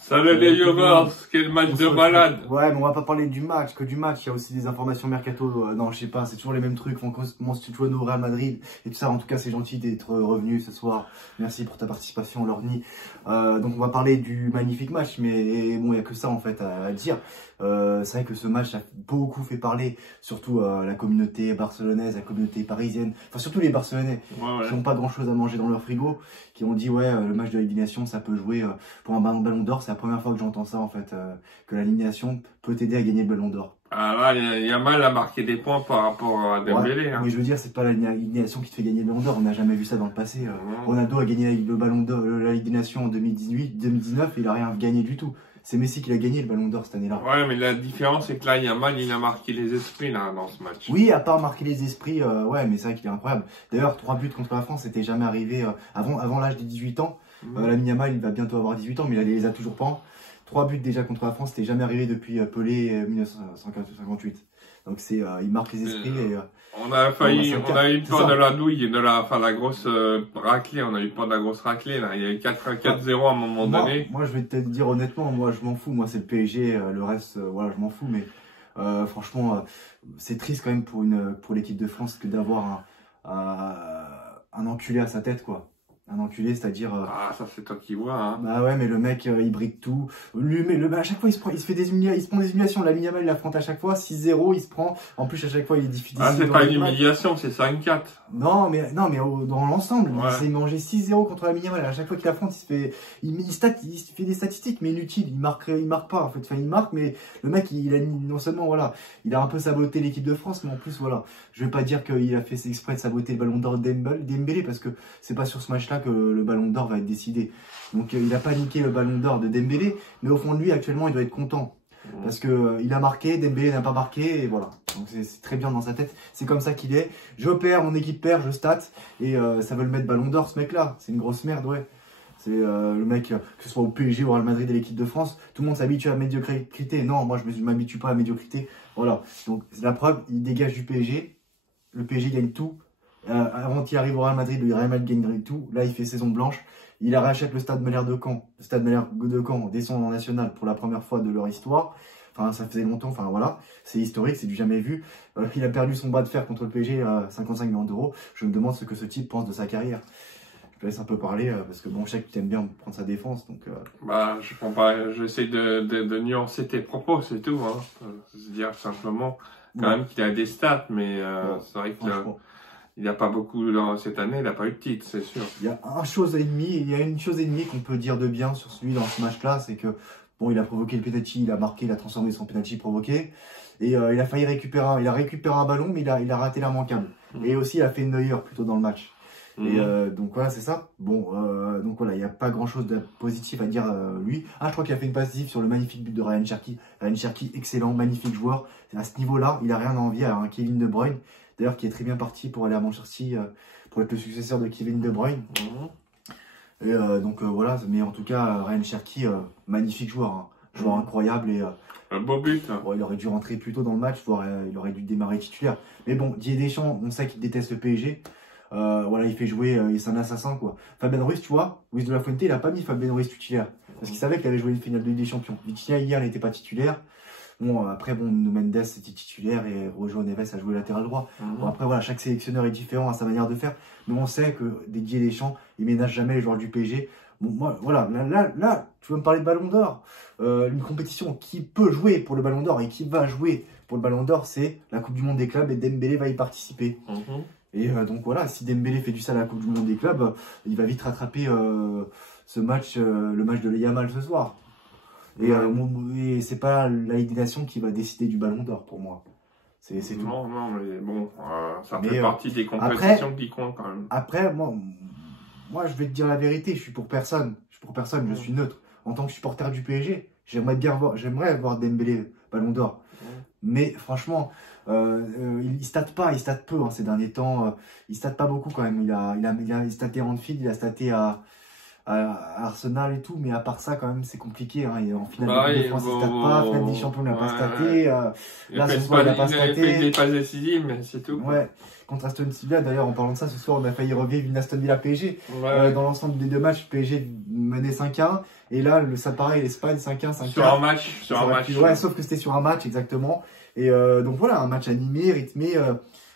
Salut les viewers, quel match de malade. Ouais, mais on va pas parler du match, que du match. Il y a aussi des informations mercato. Non, je sais pas, c'est toujours les mêmes trucs. On commence à jouer au Real Madrid et tout ça. En tout cas, c'est gentil d'être revenu ce soir. Merci pour ta participation, Lorny. Donc, on va parler du magnifique match, mais bon, il y a que ça en fait à dire. C'est vrai que ce match a beaucoup fait parler, surtout la communauté barcelonaise, la communauté parisienne, enfin surtout les Barcelonais qui n'ont pas grand chose à manger dans leur frigo, qui ont dit ouais, le match de l'élimination ça peut jouer pour un ballon d'or. C'est la première fois que j'entends ça en fait, que l'élimination peut t'aider à gagner le ballon d'or. Ah là, il y a mal à marquer des points par rapport à Dembélé. Ouais, mais je veux dire, c'est pas l'élimination qui te fait gagner le ballon d'or. On n'a jamais vu ça dans le passé. Ronaldo a gagné le ballon d'or, la Ligue des Nations en 2018, 2019, et il a rien gagné du tout. C'est Messi qui l'a gagné le ballon d'or cette année-là. Ouais, mais la différence, c'est que là, Yamal, il a marqué les esprits là, dans ce match. Oui, à part marquer les esprits, ouais, mais c'est vrai qu'il est incroyable. D'ailleurs, 3 buts contre la France, c'était jamais arrivé avant l'âge des 18 ans. Lamine Yamal, il va bientôt avoir 18 ans, mais il les a toujours pas. 3 buts déjà contre la France, c'était jamais arrivé depuis Pelé 1958. Donc il marque les esprits et... on a eu peur de la douille et de la grosse raclée. On a eu peur de la grosse raclée là. Il y a eu 4-0 à un moment donné. Moi, je vais te dire honnêtement, moi je m'en fous. Moi c'est le PSG, le reste, voilà, je m'en fous. Mais franchement, c'est triste quand même pour l'équipe de France que d'avoir un enculé à sa tête, quoi. Un enculé, c'est-à-dire... Ah, ça c'est toi qui vois, hein. Bah ouais, mais le mec, il bride tout. Lui, mais à chaque fois, il se prend des humiliations. Lamine Yamal, il l'affronte à chaque fois. 6-0, il se prend. En plus, à chaque fois, il est difficile. Ah, c'est pas une humiliation, c'est 5-4. Non, mais dans l'ensemble, ouais. Il s'est mangé 6-0 contre Lamine Yamal. À chaque fois qu'il affronte, il fait des statistiques, mais inutiles. Il marque pas, en fait. Enfin, il marque, mais le mec, non seulement, voilà, il a un peu saboté l'équipe de France, mais en plus, voilà. Je vais pas dire qu'il a fait exprès de saboter le ballon d'or de Dembélé, parce que c'est pas sur ce match-là que le ballon d'or va être décidé. Donc il a pas niqué le ballon d'or de Dembélé, mais au fond de lui actuellement il doit être content. Parce que il a marqué, Dembélé n'a pas marqué, et voilà. Donc c'est très bien dans sa tête, c'est comme ça qu'il est. Je perds, mon équipe perd, je stat, et ça veut le mettre ballon d'or ce mec là, c'est une grosse merde, ouais. C'est le mec, que ce soit au PSG, au Real Madrid et l'équipe de France, tout le monde s'habitue à la médiocrité. Non, moi je m'habitue pas à la médiocrité. Voilà, donc c'est la preuve, il dégage du PSG, le PSG gagne tout. Avant qu'il arrive au Real Madrid, le Real Madrid gagnerait tout. Là, il fait saison blanche. Il rachète le Stade Malherbe de Caen. Le Stade Malherbe de Caen descend en national pour la première fois de leur histoire. Enfin, ça faisait longtemps. Enfin, voilà. C'est historique, c'est du jamais vu. Il a perdu son bras de fer contre le PSG à 55 millions d'euros. Je me demande ce que ce type pense de sa carrière. Je te laisse un peu parler parce que bon, je sais que tu aimes bien prendre sa défense. Donc, bah, je prends pas. J'essaie de nuancer tes propos, c'est tout. Hein. Se dire simplement quand même qu'il a des stats, mais c'est vrai que. Il n'y a pas beaucoup cette année, il n'a pas eu de titre, c'est sûr. Il y a une chose et demie qu'on peut dire de bien sur celui dans ce match-là, c'est que bon, il a provoqué le penalty, il a marqué, il a transformé son penalty provoqué, et il a failli récupérer, il a récupéré un ballon, mais il a raté l'immanquable. Et aussi, il a fait une Neuer plutôt dans le match. Et donc voilà, c'est ça. Bon, donc voilà, il n'y a pas grand-chose de positif à dire lui. Ah, je crois qu'il a fait une passe décisive sur le magnifique but de Ryan Cherki. Ryan Cherki, excellent, magnifique joueur. À ce niveau-là, il a rien à envier à un Kevin De Bruyne. D'ailleurs, qui est très bien parti pour aller à Manchester City, pour être le successeur de Kevin De Bruyne. Et donc voilà, mais en tout cas, Ryan Cherki, magnifique joueur. Hein. Joueur incroyable et... un beau but. Bon, il aurait dû rentrer plus tôt dans le match, voire il aurait dû démarrer titulaire. Mais bon, Didier Deschamps, on sait qu'il déteste le PSG. Voilà, il fait jouer, c'est un assassin quoi. Fabien Ruiz, tu vois, Luis de la Fuente, il a pas mis Fabien Ruiz titulaire. Parce qu'il savait qu'il avait joué une finale de Ligue des Champions. Vitinha hier n'était pas titulaire. Bon, après, bon, Mendes était titulaire et Rojo Neves a joué latéral droit. Bon, après, voilà, chaque sélectionneur est différent à sa manière de faire. Mais on sait que Didier Deschamps, il ménage jamais les joueurs du PSG. Bon, moi, voilà, là, tu veux me parler de Ballon d'Or. Une compétition qui peut jouer pour le Ballon d'Or et qui va jouer pour le Ballon d'Or, c'est la Coupe du Monde des clubs et Dembélé va y participer. Et donc voilà, si Dembélé fait du sale à la Coupe du Monde des clubs, il va vite rattraper ce match, le match de Yamal ce soir. Et c'est pas la Ligue des Nations qui va décider du Ballon d'Or pour moi. C'est tout. Non, mais bon, ça fait partie des compétitions qui comptent quand même. Après, moi, je vais te dire la vérité, je suis pour personne. Je suis neutre. En tant que supporter du PSG, j'aimerais voir Dembélé Ballon d'Or. Mais franchement, il state pas, il state peu hein, ces derniers temps. Il state pas beaucoup quand même. Il a staté à Anfield, il a staté à Arsenal et tout, mais à part ça, quand même, c'est compliqué. Hein. Et en finale de France, il ne state pas. Fred des Champions n'a pas staté. Là, ce soir, il n'a pas staté. Il a fait des passes décisives, mais c'est tout. Ouais. Contre Aston Villa, d'ailleurs, en parlant de ça, ce soir, on a failli revivre une Aston Villa PSG. Dans l'ensemble des deux matchs, PSG menait 5-1. Et là, ça pareil, l'Espagne 5-1, 5-4. Sur un match. Ouais, sauf que c'était sur un match, exactement. Et donc voilà, un match animé, rythmé.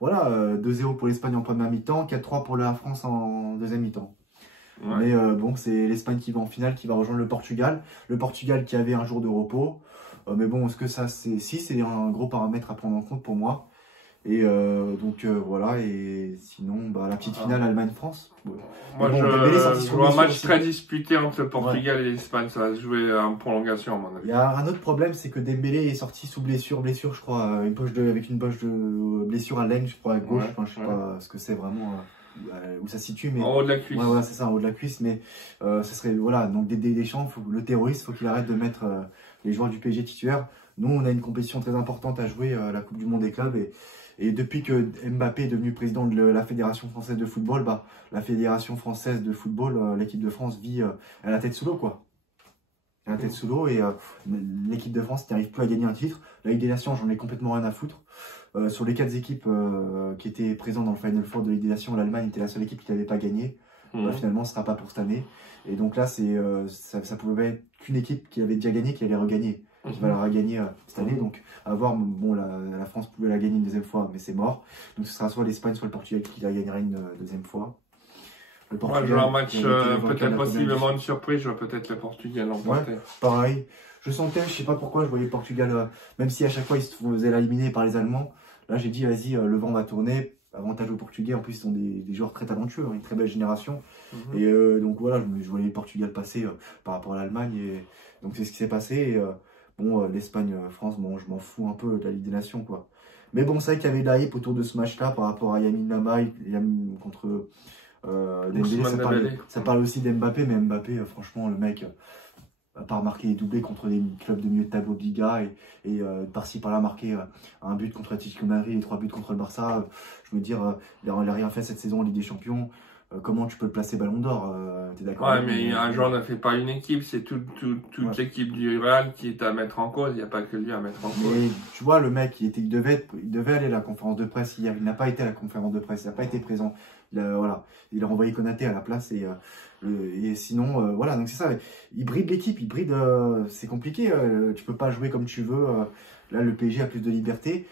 Voilà, 2-0 pour l'Espagne en première mi-temps, 4-3 pour la France en deuxième mi-temps. Ouais. Mais bon, c'est l'Espagne qui va en finale, qui va rejoindre le Portugal. Le Portugal qui avait un jour de repos. Mais bon, est-ce que ça, c'est un gros paramètre à prendre en compte pour moi. Et donc voilà, et sinon, bah, la petite finale Allemagne-France. Moi, bon, je vois un match très disputé entre le Portugal et l'Espagne. Ça va se jouer en prolongation, à mon avis. Il y a un autre problème, c'est que Dembélé est sorti sous blessure, je crois, avec une poche de blessure à l'aigle, je crois, à gauche. Enfin, je sais pas ce que c'est vraiment, où ça se situe. Mais... En haut de la cuisse. Ouais, voilà, c'est ça, en haut de la cuisse. Mais ce serait, voilà, donc Deschamps, le terroriste, il faut qu'il arrête de mettre les joueurs du PSG titulaires. Nous, on a une compétition très importante à jouer, la Coupe du Monde des clubs. Et depuis que Mbappé est devenu président de la Fédération française de football, bah, la Fédération française de football, l'équipe de France vit à la tête sous l'eau, quoi. À la tête sous l'eau, et l'équipe de France n'arrive plus à gagner un titre. La Ligue des Nations, j'en ai complètement rien à foutre. Sur les 4 équipes qui étaient présentes dans le Final Four de la Ligue des Nations, l'Allemagne était la seule équipe qui n'avait pas gagné. Bah, finalement, ce ne sera pas pour cette année. Et donc là, ça pouvait être qu'une équipe qui avait déjà gagné, qui allait regagner. Qui va la regagner cette année, donc à voir. Bon, la France pouvait la gagner une deuxième fois, mais c'est mort. Donc ce sera soit l'Espagne, soit le Portugal qui la gagnera une deuxième fois. Moi, je vois un match peut-être possiblement une surprise, je vois peut-être le Portugal l'emporter. Ouais, pareil. Je sentais, je sais pas pourquoi, je voyais le Portugal, même si à chaque fois ils se faisaient éliminer par les Allemands. Là, j'ai dit, vas-y, le vent va tourner. Avantage au Portugais, en plus, ils sont des joueurs très talentueux, une très belle génération. Et donc voilà, je voyais le Portugal passer par rapport à l'Allemagne. Et donc c'est ce qui s'est passé. Et, bon, l'Espagne, France, bon, je m'en fous un peu de la Ligue des Nations, quoi. Mais bon, c'est vrai qu'il y avait de la hype autour de ce match-là par rapport à Yamin Lamay contre Dembélé. Ça parle aussi d'Mbappé, mais Mbappé, franchement, le mec, à part marquer des doublés contre des clubs de milieu de tableau de Liga et par-ci par-là marquer un but contre l'Atlético Madrid et 3 buts contre le Barça, je veux dire, il n'a rien fait cette saison en Ligue des Champions. Comment tu peux le placer Ballon d'Or? T'es d'accord? Ouais, mais un joueur ne fait pas une équipe, c'est toute l'équipe du Real qui est à mettre en cause, il n'y a pas que lui à mettre en cause. Mais tu vois, le mec, il devait aller à la conférence de presse hier, il n'a pas été à la conférence de presse, il n'a pas été présent. Voilà, il a renvoyé Konaté à la place et sinon, voilà, donc c'est ça, il bride l'équipe, c'est compliqué, tu peux pas jouer comme tu veux, là le PSG a plus de liberté.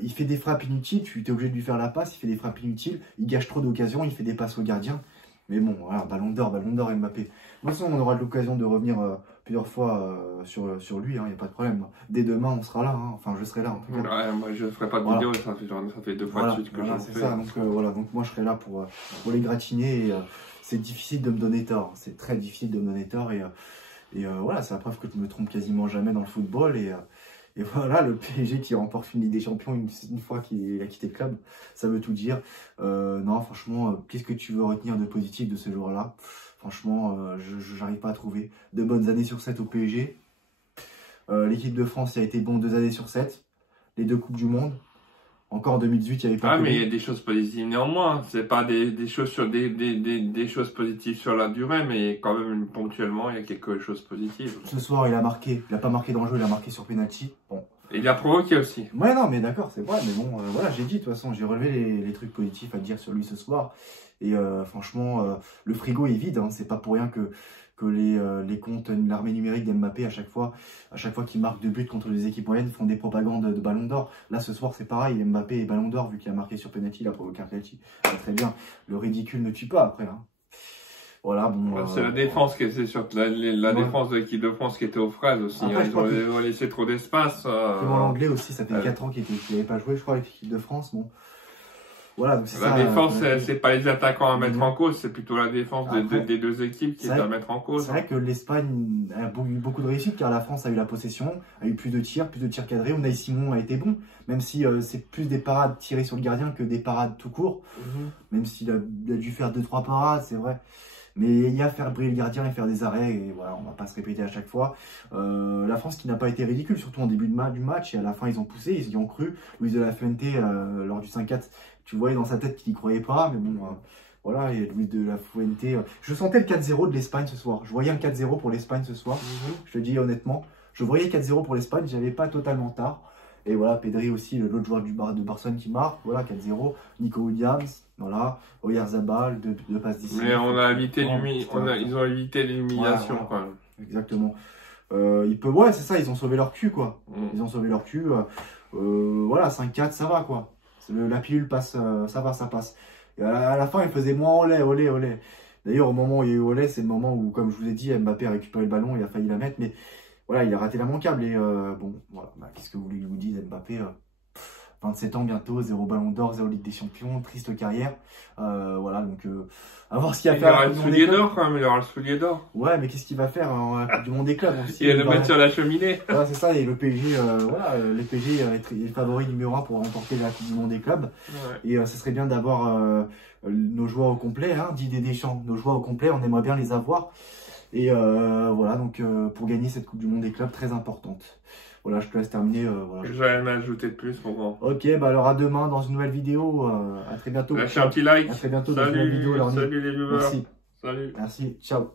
Il fait des frappes inutiles, tu es obligé de lui faire la passe, il fait des frappes inutiles, il gâche trop d'occasions, il fait des passes au gardien. Mais bon, voilà, Ballon d'Or Mbappé. De toute façon, on aura l'occasion de revenir plusieurs fois sur lui, il n'y a pas de problème. Dès demain, on sera là, enfin je serai là en tout cas. Ouais, moi je ne ferai pas de vidéo, ça fait 2 fois de suite que j'en fais. Ça, donc voilà, donc moi je serai là pour les gratiner. C'est difficile de me donner tort, c'est très difficile de me donner tort. Et voilà, c'est la preuve que je me trompe quasiment jamais dans le football. Et voilà, le PSG qui remporte une Ligue des Champions une fois qu'il a quitté le club, ça veut tout dire. Non, franchement, qu'est-ce que tu veux retenir de positif de ce joueur-là? Franchement, je n'arrive pas à trouver. De bonnes années sur 7 au PSG. L'équipe de France a été bon 2 années sur 7. Les 2 Coupes du Monde. Encore en 2018, il n'y avait pas. Ah, mais il y a des choses positives néanmoins. C'est pas des choses sur des choses positives sur la durée, mais quand même ponctuellement, il y a quelque chose de positif. Ce soir, il a marqué. Il n'a pas marqué dans le jeu, il a marqué sur penalty. Bon. Et il a provoqué aussi. Ouais, non, mais d'accord, c'est vrai. Mais bon, voilà, j'ai dit, de toute façon, j'ai relevé les trucs positifs à dire sur lui ce soir. Et franchement, le frigo est vide. Hein. C'est pas pour rien que les comptes, l'armée numérique d'Mbappé, à chaque fois qu'il marque 2 buts contre des équipes moyennes, font des propagandes de Ballon d'Or. Là, ce soir, c'est pareil. Mbappé est Ballon d'Or, vu qu'il a marqué sur penalty, il a provoqué un penalty. Très bien. Le ridicule ne tue pas après. Hein. Voilà, bon. C'est la défense qui est sur la défense de l'équipe de France qui était aux fraises aussi. Après, ils ont laissé trop d'espace. L'anglais aussi, ça fait 4 ans qu'il n'avait pas joué, je crois, avec l'équipe de France. Bon. Voilà, donc la défense, c'est pas les attaquants à mettre en cause, c'est plutôt la défense des 2 équipes qui est à mettre en cause. C'est vrai que l'Espagne a eu beaucoup de réussite car la France a eu la possession, a eu plus de tirs cadrés. Unai Simon a été bon, même si c'est plus des parades tirées sur le gardien que des parades tout court. Même s'il a dû faire 2-3 parades, c'est vrai. Mais il y a à faire briller le gardien et faire des arrêts, et voilà, on va pas se répéter à chaque fois. La France qui n'a pas été ridicule, surtout en début du match, et à la fin ils ont poussé, ils y ont cru. Luis de la Fuente, lors du 5-4, tu voyais dans sa tête qu'il n'y croyait pas, mais bon, voilà, et Luis de la Fuente. Je sentais le 4-0 de l'Espagne ce soir, je voyais un 4-0 pour l'Espagne ce soir, je te dis honnêtement, je voyais 4-0 pour l'Espagne, j'avais pas totalement tard. Et voilà, Pedri aussi, l'autre joueur de Barcelone qui marque, voilà, 4-0. Nico Williams, voilà, Oyarzabal, 2 passes d'ici. Mais on a évité ils ont évité l'humiliation quand même. Exactement. Ouais, c'est ça, ils ont sauvé leur cul, quoi. Ils ont sauvé leur cul. Voilà, 5-4, ça va, quoi. La pilule passe, ça va, ça passe. Et à la fin, il faisait moins olé, olé, olé. D'ailleurs, au moment où il y a eu olé, c'est le moment où, comme je vous ai dit, Mbappé a récupéré le ballon, il a failli la mettre, mais voilà, il a raté l'immanquable. Et bon, voilà, bah, qu'est-ce que vous voulez que je vous dise, Mbappé 27 ans bientôt, 0 ballon d'or, 0 Ligue des Champions, triste carrière. Voilà, donc à voir ce qu'il va faire. Il aura le soulier d'or quand même, il aura le soulier d'or. Ouais, mais qu'est-ce qu'il va faire en Coupe du Monde des clubs aussi, il va le mettre sur la cheminée. Voilà, c'est ça, et le PSG, voilà, le PSG est le favori numéro 1 pour remporter la Coupe du Monde des clubs. Ouais. Et ce serait bien d'avoir nos joueurs au complet, hein, Didier Deschamps, nos joueurs au complet, on aimerait bien les avoir. Et voilà, donc pour gagner cette Coupe du Monde des clubs très importante. Voilà, je te laisse terminer. Voilà. J'ai rien à ajouter de plus, mon grand. Ok, bah alors à demain dans une nouvelle vidéo. À très bientôt. Lâchez un petit like. À très bientôt dans une une nouvelle vidéo. Salut les viewers. Merci. Salut. Merci. Ciao.